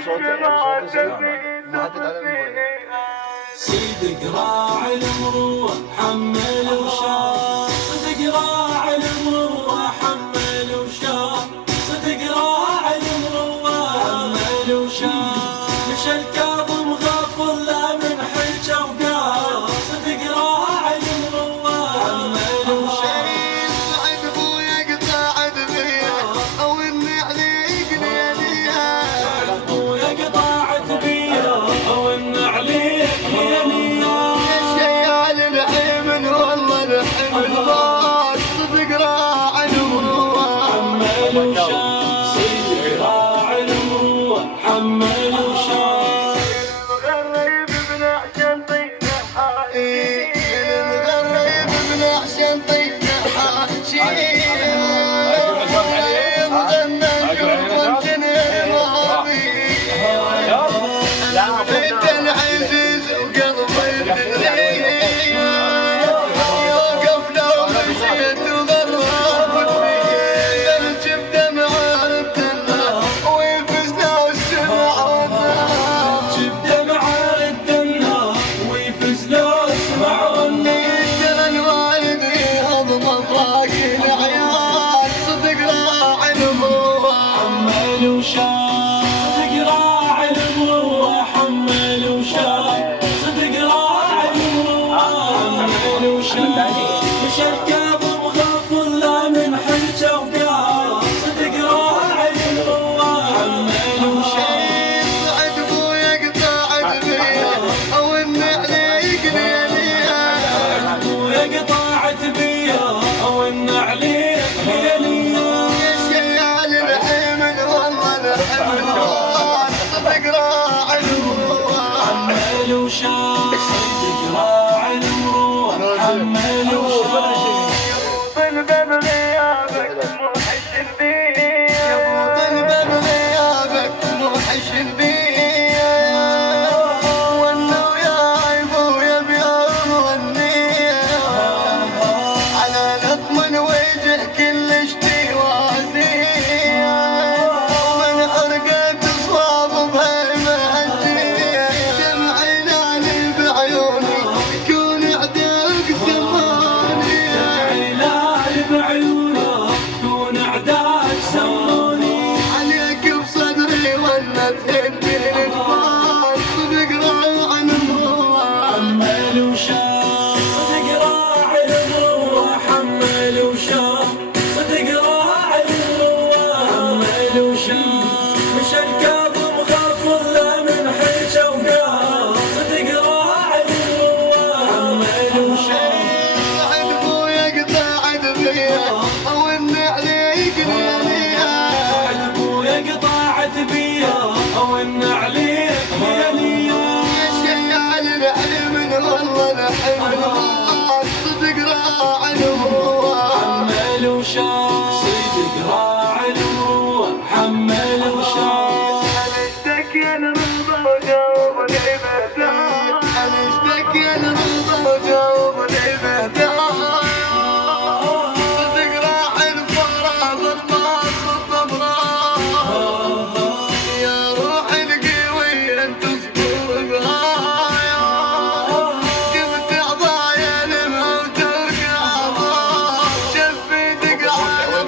صدق راع المروة حمل وشار، صدق راع المروة حمل وشار، صدق راع المروة حمل وشار، مشى الكاظم غافل لا من حجة وقار، صدق راع المروة حمل وشار. سعد ابويا قطع دبيه او اني عليك لياليها، سعد ابويا قطع دبيه او اني عليك لياليها، يا شيال الحمل والله الحمل ضاق، صدق راع المروه حمل وشار، صدق راع المروة حمل وشار. المغرب ابن عشان طيح حاشي، المغرب ابن عشان طيح حاشي، بنت العزيز وقلبي الدليل، يوقف لو مشيت وغرب الدنيا، يرجف دمع الدنا ويفز له السمع والنار، يرجف دمع الدنا ويفز له السمع والنار. يشترى الوالد يهضم باقي العيال، صدق راع المروه حمل وشار، صدق راع المروة حمل وشار، صدق راع المروة حمل وشار، مشى الكاظم غافل لا من حجة وقار، صدق راع المروة حمل وشار. سعد ابويا قطع دبيه او اني عليك لياليها، سعد ابويا قطع دبيه او ان عليك لياليها، يا شيال الحمل والله الحمل ضاق، صدق راع المروه حمل وشار، صدق راع المروة حمل وشار. طلبة بغيابك موحش بيه، يا ابو طلبة بغيابك موحش بيه، وانه يا ابويا بيوم النية، على لطم وجه كل شتي وازيه، ومن حرقت صواب بهالمهجية، دمع لالي بعيوني يكون عداك سماني، هلال بعيونه كون اعداك سموني، عليك بصدري وانا تهدي الجبال، صدق راع المروه حمل وشار، صدق راع المروة حمل وشار، صدق راع المروة حمل وشار، مشى الكاظم غافل لا من حجة وقار، صدق راع المروة حمل وشار. سعد ابويا قطع دبيه او اني عليك لياليها، سعد ابويا قطع دبيه او ان عليك لياليها، يا شيال الحمل والله الحمل ضاق، صدق راع المروه حمل وشار، صدق راع المروة حمل وشار. انا اشتكي الرضا وجاوبني بهدايا، انا اشتكي الرضا وجاوبني بهدايا، صدق راح الفراغ ما خط براح، يا روح القوي انت اصبر بغايا، جبت عضايا الموت وقعضا، شفيتك على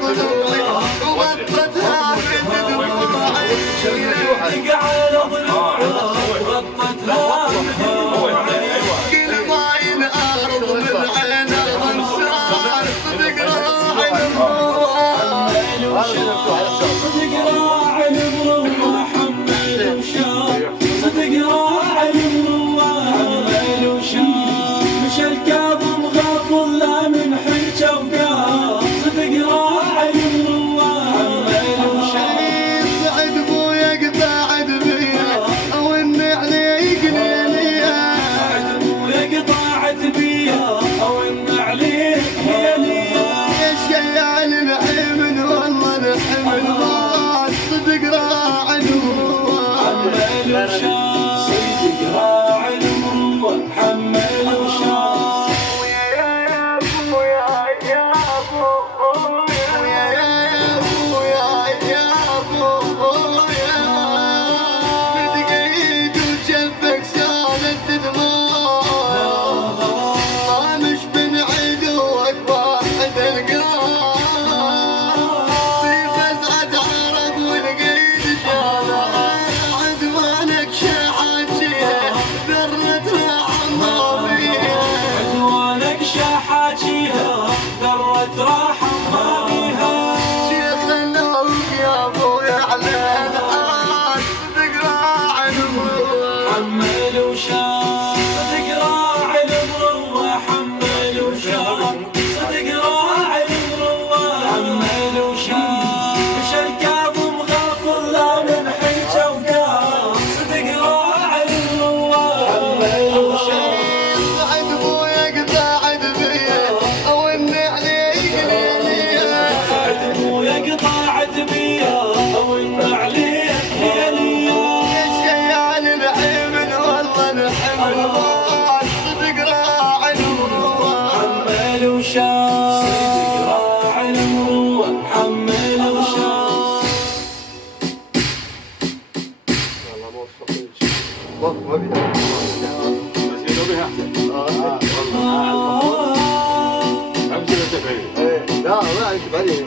لا ما اكتب عليه.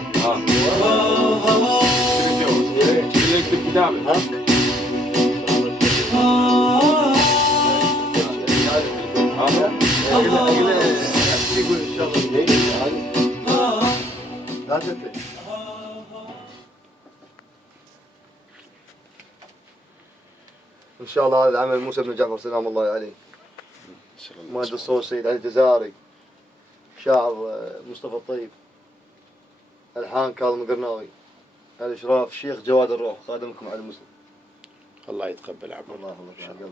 اللي يكتب كتابه. ها؟ يقول ان شاء الله لا تدري. ان شاء الله هذا العمل موسى بن جعفر سلام الله عليه. مهندس الصوت سيد علي الجزاري. شاعر مصطفى الطيب. الحان كاظم القرناوي. الاشراف الشيخ جواد الروح خادمكم على المسلم. الله يتقبل عمل. الله يحفظك.